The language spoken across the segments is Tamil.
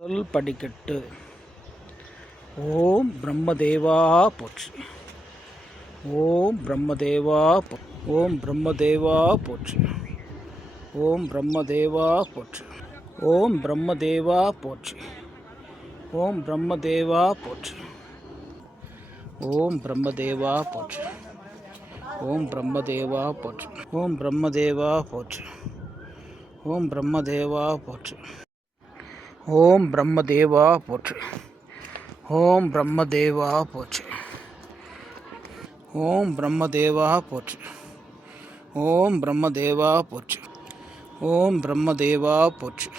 முதல் படிக்கட்டு. ஓம் பிரம்மதேவா போற்றி. ஓம் பிரம்மதேவா ஓம் பிரம்மதேவா போற்றி. ஓம் பிரம்மதேவா போற்றி. ஓம் பிரம்மதேவா போற்றி. ஓம் பிரம்மதேவா போற்றி. ஓம் பிரம்மதேவா போற்றி. ஓம் பிரம்மதேவா போற்றி. ஓம் பிரம்மதேவா போற்றி. ஓம் பிரம்மதேவா போற்றி. ஓம் பிரம்மதேவா போற்றி. ஓம் பிரம்மதேவா போற்றி. ஓம் பிரம்மதேவா போற்றி. ஓம் பிரம்மதேவா போற்றி. ஓம் பிரம்மதேவா போற்றி.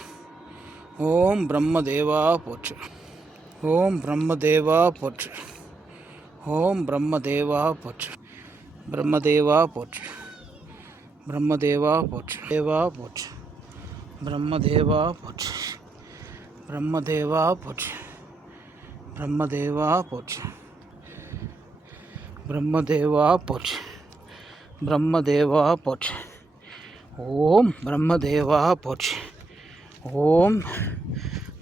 ஓம் பிரம்மதேவா போற்றி. ஓம் பிரம்மதேவா போற்றி. ஓம் பிரம்மதேவா போற்றி. பிரம்மதேவா போற்றி. பிரம்மதேவா போற்றி. தேவா போற்றி. பிரம்மதேவா போற்றி. பிரம்மதேவா போற்றி. பிரம்மதேவா போற்றி. பிரம்மதேவா போற்றி. பிரம்மதேவா போற்றி. ஓம் பிரம்மதேவா போற்றி. ஓம்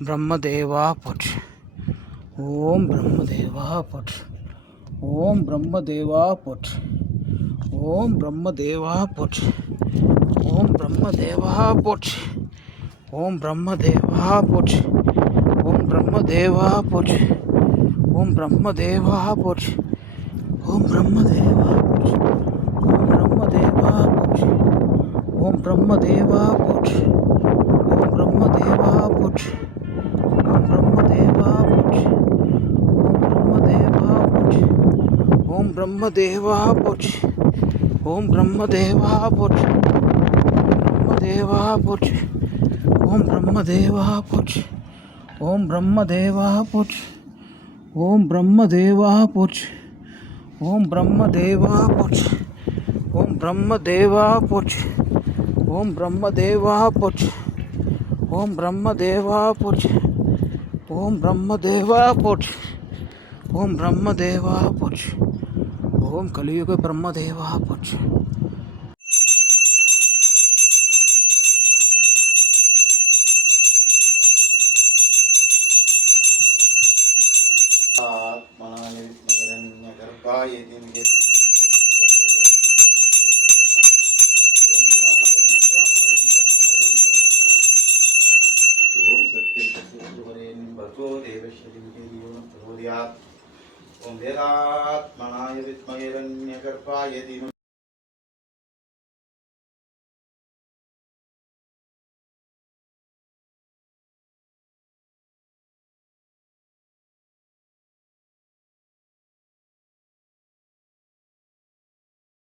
பிரம்மதேவா போற்றி. ஓம் பிரம்மதேவா போற்றி. ஓம் பிரம்மதேவா போற்றி. ஓம் பிரம்மதேவா போற்றி. ஓம் பிரம்மதேவா போற்றி. ஓம் பிரம்மதேவா போற்றி. ஓம் பிரம்மதேவா போற்றி. ஓம் பிரம்மதேவா போற்றி. ஓம் பிரம்மதேவா போற்றி. ஓம் பிரம்மதேவா போற்றி. ஓம் பிரம்மதேவா போற்றி. ஓம் பிரம்மதேவா போற்றி. ஓம் பிரம்மதேவா போற்றி. ஓம் பிரம்மதேவா போற்றி. ஓம் பிரம்மதேவா போற்றி. பிரம்மதேவா போற்றி. ஓம் பிரம்மதேவா போற்றி. ஓம் பிரம்மதேவா போற்றி. ஓம் பிரம்மதேவா போற்றி. ஓம் பிரம்மதேவா போற்றி. ஓம் பிரம்மதேவா போற்றி. ஓம் பிரம்மதேவா போற்றி. ஓம் பிரம்மதேவா போற்றி. ஓம் பிரம்மதேவா போற்றி. ஓம் பிரம்மதேவா போற்றி. ஓம் கலியுக பிரம்மதேவா போற்றி.